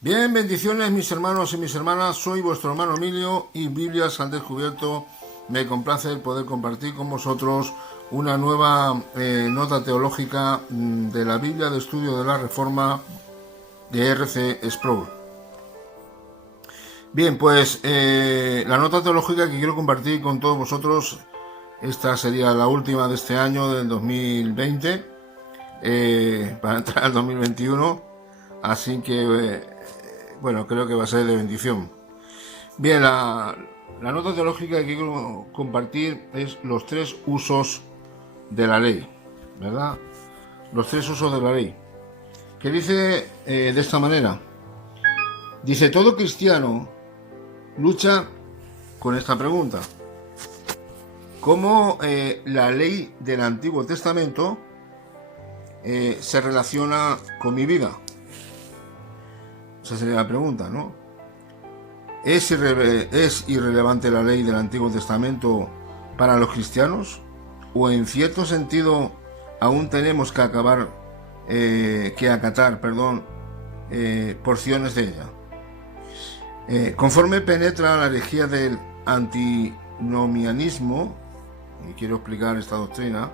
Bien, bendiciones mis hermanos y mis hermanas, soy vuestro hermano Emilio y Biblias al Descubierto. Me complace el poder compartir con vosotros una nueva nota teológica de la Biblia de Estudio de la Reforma de R.C. Sproul. Bien, pues la nota teológica que quiero compartir con todos vosotros, esta sería la última de este año, del 2020, para entrar al 2021, así que bueno, creo que va a ser de bendición. Bien, la nota teológica que quiero compartir es los tres usos de la ley, ¿verdad? Los tres usos de la ley. Que dice de esta manera. Dice, todo cristiano lucha con esta pregunta. ¿Cómo la ley del Antiguo Testamento se relaciona con mi vida? Esa sería la pregunta, ¿no? ¿Es irrelevante la ley del Antiguo Testamento para los cristianos? ¿O en cierto sentido aún tenemos que acatar porciones de ella? Conforme penetra la herejía del antinomianismo, y quiero explicar esta doctrina,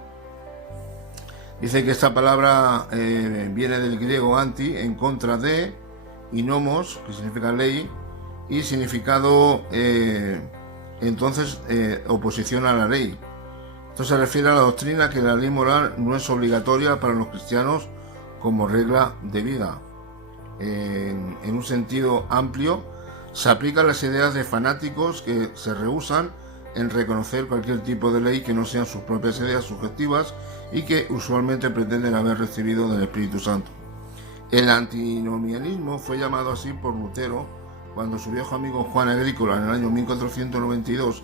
dice que esta palabra viene del griego anti, en contra de, y nomos, que significa ley, y significado entonces oposición a la ley. Esto se refiere a la doctrina que la ley moral no es obligatoria para los cristianos como regla de vida. En un sentido amplio, se aplican las ideas de fanáticos que se rehúsan en reconocer cualquier tipo de ley que no sean sus propias ideas subjetivas y que usualmente pretenden haber recibido del Espíritu Santo. El antinomianismo fue llamado así por Lutero cuando su viejo amigo Juan Agrícola, en el año 1492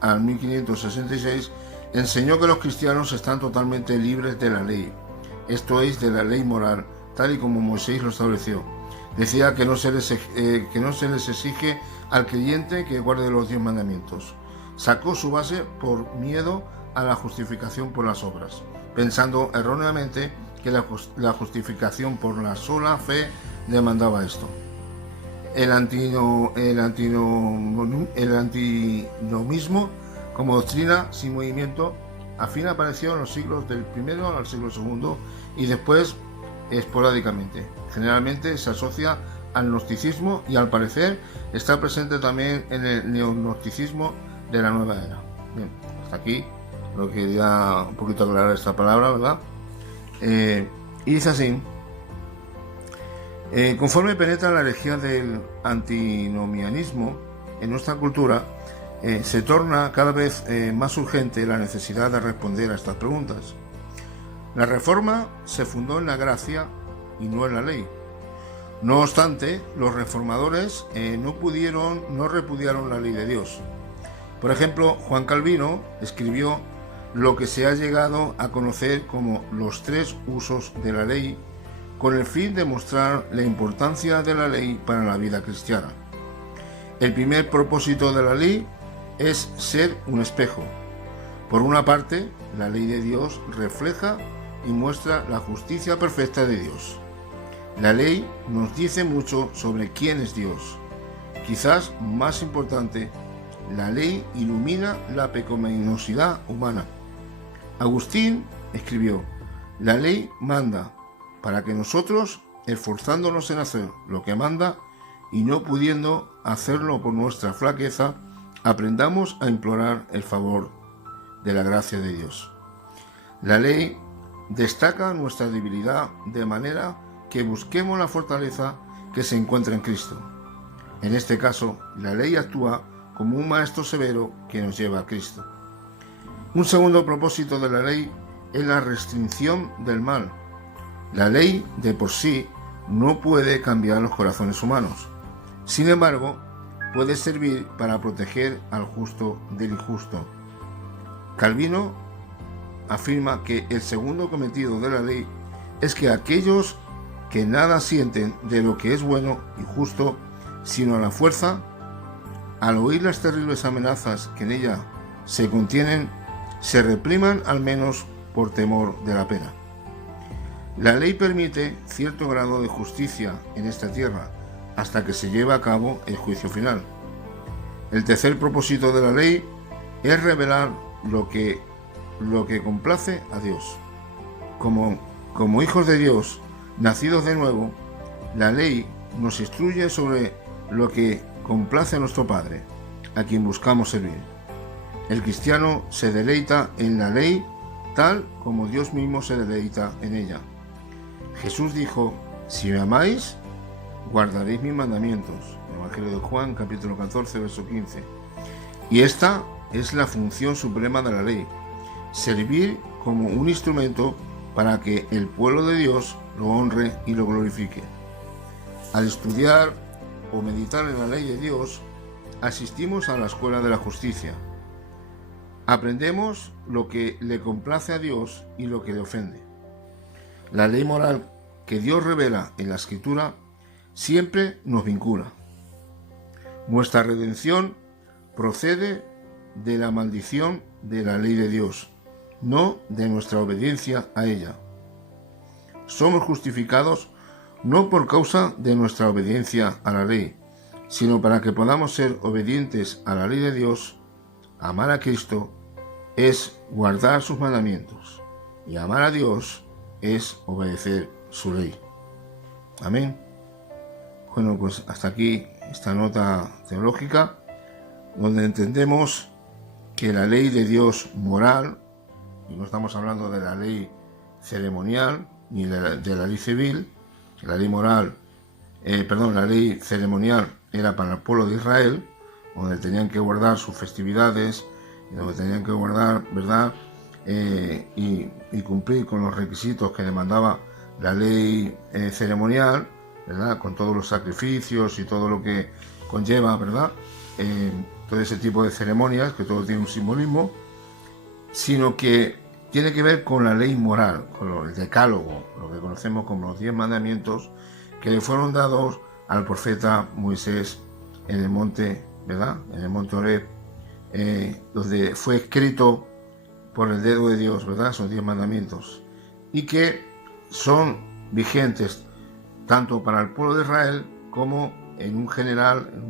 al 1566, enseñó que los cristianos están totalmente libres de la ley, esto es, de la ley moral, tal y como Moisés lo estableció. Decía que no se les exige al creyente que guarde los 10 mandamientos. Sacó su base por miedo a la justificación por las obras, pensando erróneamente que la justificación por la sola fe demandaba esto. El antinomismo como doctrina sin movimiento al fin apareció en los siglos del I al siglo II y después esporádicamente. Generalmente se asocia al gnosticismo y al parecer está presente también en el neognosticismo de la nueva era. Bien, hasta aquí lo que quería un poquito aclarar esta palabra, ¿verdad? Y dice así, conforme penetra la herejía del antinomianismo en nuestra cultura, se torna cada vez más urgente la necesidad de responder a estas preguntas. La Reforma se fundó en la gracia y no en la ley. No obstante, los reformadores no repudiaron la ley de Dios. Por ejemplo, Juan Calvino escribió lo que se ha llegado a conocer como los tres usos de la ley, con el fin de mostrar la importancia de la ley para la vida cristiana. El primer propósito de la ley es ser un espejo. Por una parte, la ley de Dios refleja y muestra la justicia perfecta de Dios. La ley nos dice mucho sobre quién es Dios. Quizás más importante, la ley ilumina la pecaminosidad humana. Agustín escribió, la ley manda para que nosotros, esforzándonos en hacer lo que manda y no pudiendo hacerlo por nuestra flaqueza, aprendamos a implorar el favor de la gracia de Dios. La ley destaca nuestra debilidad de manera que busquemos la fortaleza que se encuentra en Cristo. En este caso, la ley actúa como un maestro severo que nos lleva a Cristo. Un segundo propósito de la ley es la restricción del mal. La ley de por sí no puede cambiar los corazones humanos. Sin embargo, puede servir para proteger al justo del injusto. Calvino afirma que el segundo cometido de la ley es que aquellos que nada sienten de lo que es bueno y justo, sino a la fuerza, al oír las terribles amenazas que en ella se contienen, se repriman al menos por temor de la pena. La ley permite cierto grado de justicia en esta tierra, hasta que se lleve a cabo el juicio final. El tercer propósito de la ley es revelar lo que complace a Dios. Como hijos de Dios, nacidos de nuevo, la ley nos instruye sobre lo que complace a nuestro Padre, a quien buscamos servir. El cristiano se deleita en la ley tal como Dios mismo se deleita en ella. Jesús dijo: si me amáis, guardaréis mis mandamientos. Evangelio de Juan, capítulo 14, verso 15. Y esta es la función suprema de la ley: servir como un instrumento para que el pueblo de Dios lo honre y lo glorifique. Al estudiar o meditar en la ley de Dios, asistimos a la escuela de la justicia. Aprendemos lo que le complace a Dios y lo que le ofende. La ley moral que Dios revela en la Escritura siempre nos vincula. Nuestra redención procede de la maldición de la ley de Dios, no de nuestra obediencia a ella. Somos justificados no por causa de nuestra obediencia a la ley, sino para que podamos ser obedientes a la ley de Dios. Amar a Cristo es guardar sus mandamientos, y amar a Dios es obedecer su ley. Amén. Bueno, pues hasta aquí esta nota teológica, donde entendemos que la ley de Dios moral, y no estamos hablando de la ley ceremonial ni de la ley civil, la ley moral, la ley ceremonial era para el pueblo de Israel, donde tenían que guardar sus festividades, donde tenían que guardar, ¿verdad? Y cumplir con los requisitos que demandaba la ley ceremonial, ¿verdad? Con todos los sacrificios y todo lo que conlleva, ¿verdad? Todo ese tipo de ceremonias, que todo tiene un simbolismo, sino que tiene que ver con la ley moral, con el decálogo, lo que conocemos como los 10 mandamientos que le fueron dados al profeta Moisés en el monte, ¿verdad? En el monte Horeb, donde fue escrito por el dedo de Dios, ¿verdad? Esos 10 mandamientos, y que son vigentes tanto para el pueblo de Israel como en un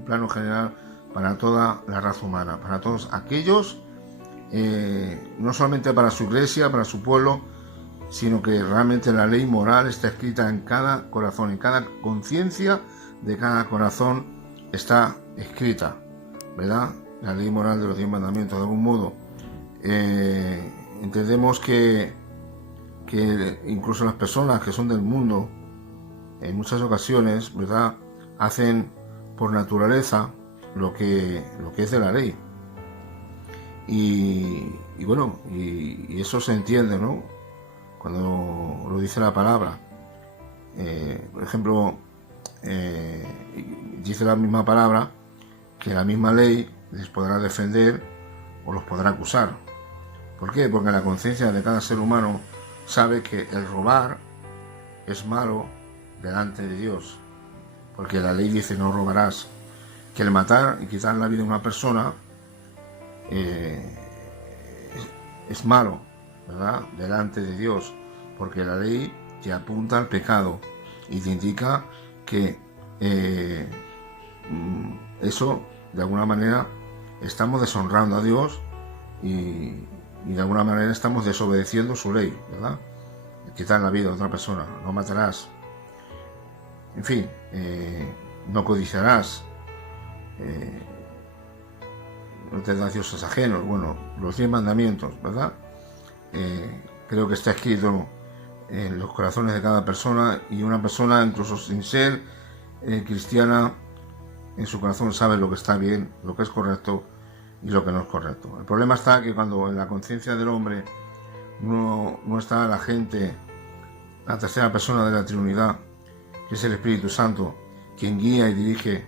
plano general, para toda la raza humana, para todos aquellos, no solamente para su iglesia, para su pueblo, sino que realmente la ley moral está escrita en cada corazón, en cada conciencia de cada corazón está escrita, ¿verdad? La ley moral de los 10 mandamientos. De algún modo, entendemos que incluso las personas que son del mundo, en muchas ocasiones, ¿verdad?, hacen por naturaleza lo que es de la ley. Y eso se entiende, ¿no?, cuando lo dice la palabra. Por ejemplo, dice la misma palabra que la misma ley les podrá defender o los podrá acusar. ¿Por qué? Porque la conciencia de cada ser humano sabe que el robar es malo delante de Dios, porque la ley dice: no robarás. Que el matar y quitar la vida de una persona es malo, ¿verdad?, delante de Dios, porque la ley te apunta al pecado y te indica que eso, de alguna manera, estamos deshonrando a Dios y de alguna manera estamos desobedeciendo su ley, ¿verdad? Quitar la vida de otra persona. No matarás, en fin, no codiciarás, no tendrás dioses ajenos. Bueno, los 10 mandamientos, ¿verdad? Creo que está escrito en los corazones de cada persona, y una persona, incluso sin ser cristiana, en su corazón sabe lo que está bien, lo que es correcto y lo que no es correcto. El problema está que cuando en la conciencia del hombre no está la gente, la tercera persona de la Trinidad, que es el Espíritu Santo, quien guía y dirige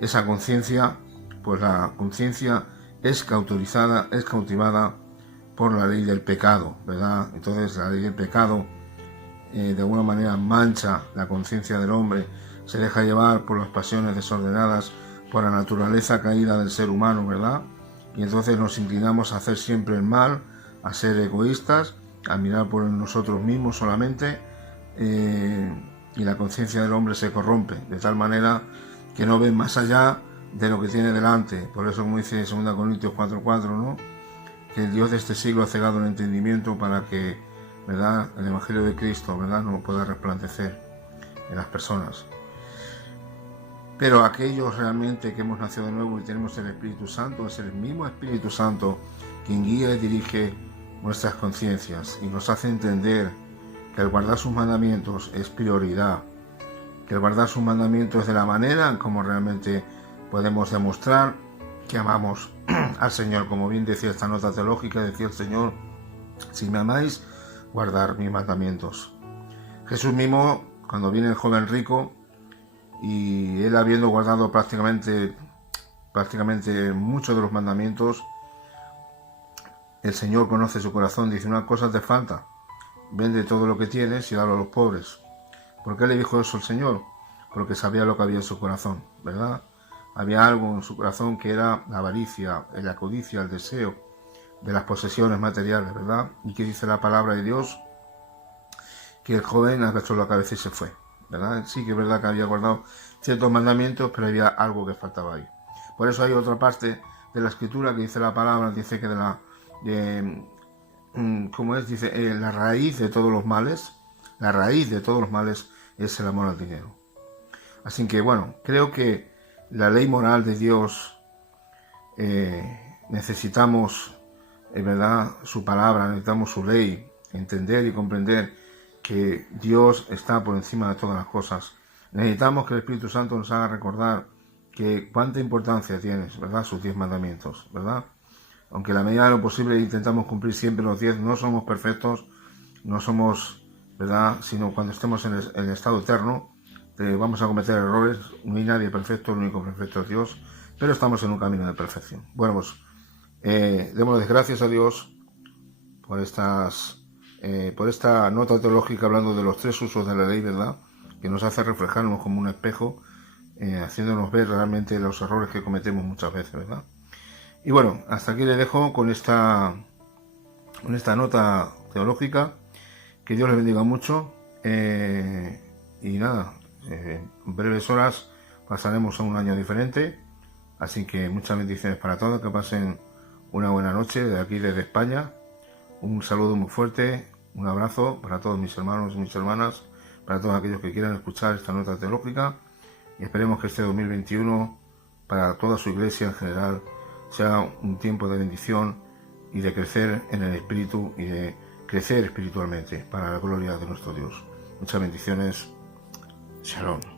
esa conciencia, pues la conciencia es cautivada por la ley del pecado, ¿verdad? Entonces la ley del pecado de alguna manera mancha la conciencia del hombre, se deja llevar por las pasiones desordenadas, por la naturaleza caída del ser humano, ¿verdad? Y entonces nos inclinamos a hacer siempre el mal, a ser egoístas, a mirar por nosotros mismos solamente, y la conciencia del hombre se corrompe, de tal manera que no ven más allá de lo que tiene delante. Por eso, como dice 2 Corintios 4:4, ¿no?, que el Dios de este siglo ha cegado el entendimiento para que, ¿verdad?, el Evangelio de Cristo, ¿verdad?, no pueda resplandecer en las personas. Pero aquellos realmente que hemos nacido de nuevo y tenemos el Espíritu Santo, es el mismo Espíritu Santo quien guía y dirige nuestras conciencias y nos hace entender que el guardar sus mandamientos es prioridad, que el guardar sus mandamientos es de la manera en como realmente podemos demostrar que amamos al Señor. Como bien decía esta nota teológica, decía el Señor: si me amáis, guardar mis mandamientos. Jesús mismo, cuando viene el joven rico, y él habiendo guardado prácticamente muchos de los mandamientos, el Señor conoce su corazón, dice: una cosa te falta, vende todo lo que tienes y dalo a los pobres. ¿Por qué le dijo eso el Señor? Porque sabía lo que había en su corazón, ¿verdad? Había algo en su corazón que era la avaricia, la codicia, el deseo de las posesiones materiales, ¿verdad? Y que dice la palabra de Dios que el joven agachó la cabeza y se fue, ¿verdad? Sí que es verdad que había guardado ciertos mandamientos, pero había algo que faltaba ahí. Por eso hay otra parte de la Escritura que dice la palabra, dice que ¿cómo es? Dice, la raíz de todos los males es el amor al dinero. Así que bueno, creo que la ley moral de Dios, necesitamos, ¿verdad?, su palabra, necesitamos su ley, entender y comprender que Dios está por encima de todas las cosas. Necesitamos que el Espíritu Santo nos haga recordar que cuánta importancia tiene, ¿verdad?, sus 10 mandamientos, ¿verdad? Aunque la medida de lo posible intentamos cumplir siempre los 10, no somos perfectos, no somos, ¿verdad?, sino cuando estemos en el estado eterno, vamos a cometer errores. No hay nadie perfecto, el único perfecto es Dios, pero estamos en un camino de perfección. Bueno, pues démosle gracias a Dios por esta nota teológica hablando de los 3 usos de la ley, ¿verdad?, que nos hace reflejarnos como un espejo, haciéndonos ver realmente los errores que cometemos muchas veces, ¿verdad? Y bueno, hasta aquí le dejo con esta nota teológica. Que Dios les bendiga mucho, y nada, en breves horas pasaremos a un año diferente, así que muchas bendiciones para todos, que pasen una buena noche de aquí desde España. Un saludo muy fuerte, un abrazo para todos mis hermanos y mis hermanas, para todos aquellos que quieran escuchar esta nota teológica, y esperemos que este 2021 para toda su iglesia en general sea un tiempo de bendición y de crecer en el espíritu y de crecer espiritualmente para la gloria de nuestro Dios. Muchas bendiciones. Shalom.